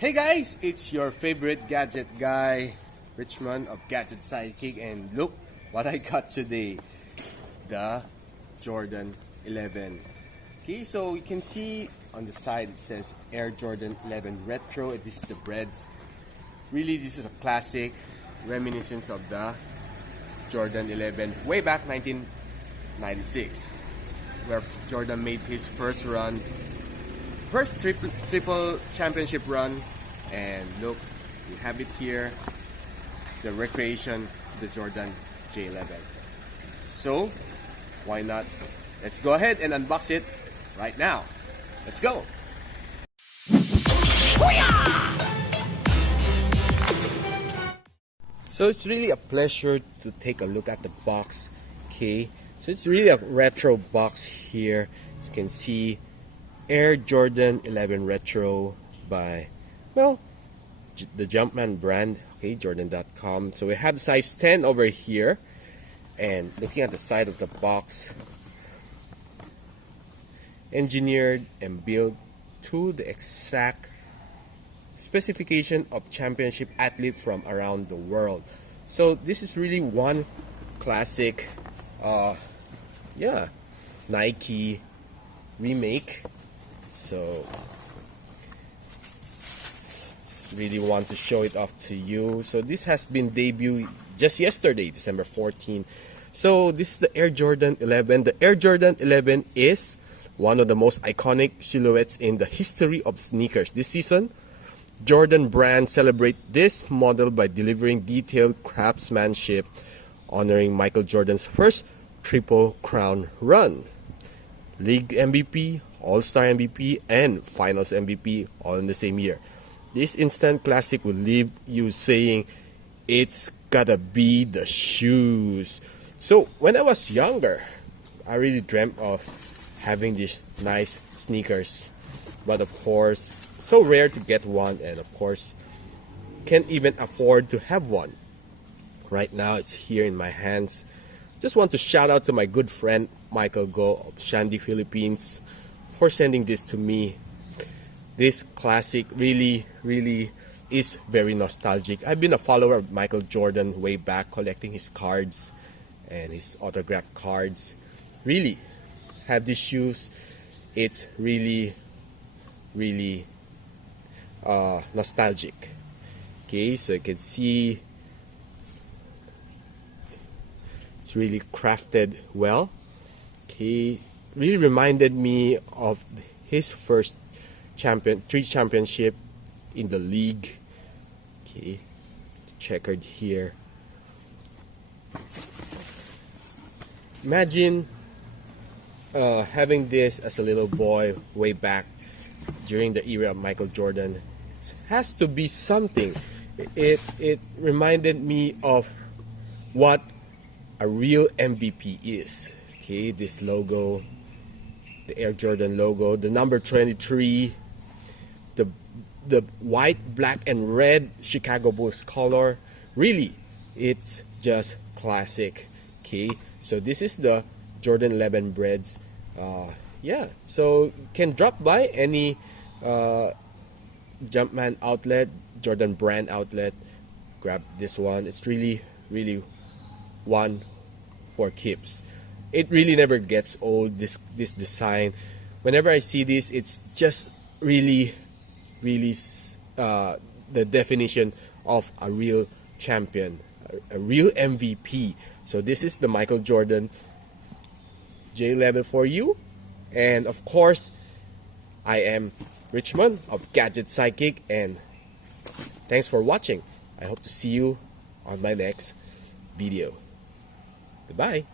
Hey guys, it's your favorite gadget guy, Richmond of Gadget Sidekick, and look what I got today, the Jordan 11. Okay, so you can see on the side it says Air Jordan 11 Retro. This is the Breds. Really, this is a classic reminiscence of the Jordan 11 way back 1996, where Jordan made his first triple championship run. And look, we have it here, the recreation, the Jordan J11. So why not, let's go ahead and unbox it right now. Let's go. So it's really a pleasure to take a look at the box. Okay, so it's really a retro box here. As you can see, Air Jordan 11 Retro by, well, the Jumpman brand, okay, jordan.com. So we have size 10 over here, and looking at the side of the box, engineered and built to the exact specification of championship athlete from around the world. So this is really one classic Nike remake. So really want to show it off to you. So this has been debuted just yesterday, December 14. So this is the Air Jordan 11. The Air Jordan 11 is one of the most iconic silhouettes in the history of sneakers. This season, Jordan brand celebrate this model by delivering detailed craftsmanship, honoring Michael Jordan's first Triple Crown run. League MVP, All-Star MVP, and Finals MVP all in the same year. This instant classic will leave you saying, it's gotta be the shoes. So when I was younger, I really dreamt of having these nice sneakers. But of course, so rare to get one, and of course, can't even afford to have one. Right now, it's here in my hands. Just want to shout out to my good friend Michael Go of Shandy, Philippines for sending this to me. This classic really is very nostalgic. I've been a follower of Michael Jordan way back, collecting his cards and his autographed cards. Really have these shoes. It's really nostalgic. Okay, so you can see it's really crafted well. Okay, really reminded me of his first three championship in the league. Okay, checkered here. Imagine having this as a little boy way back during the era of Michael Jordan. It has to be something. It reminded me of what a real MVP is. Okay, this logo, the Air Jordan logo, the number 23, the white, black, and red Chicago Bulls color. Really, it's just classic. Okay, so this is the Jordan 11 Breds. So you can drop by any Jumpman outlet, Jordan brand outlet, grab this one. It's really one for keeps. It really never gets old, this design. Whenever I see this, it's just really the definition of a real champion, a real MVP. So this is the Michael Jordan J11 for you. And of course, I am Richmond of Gadget Sidekick, and thanks for watching. I hope to see you on my next video. Goodbye.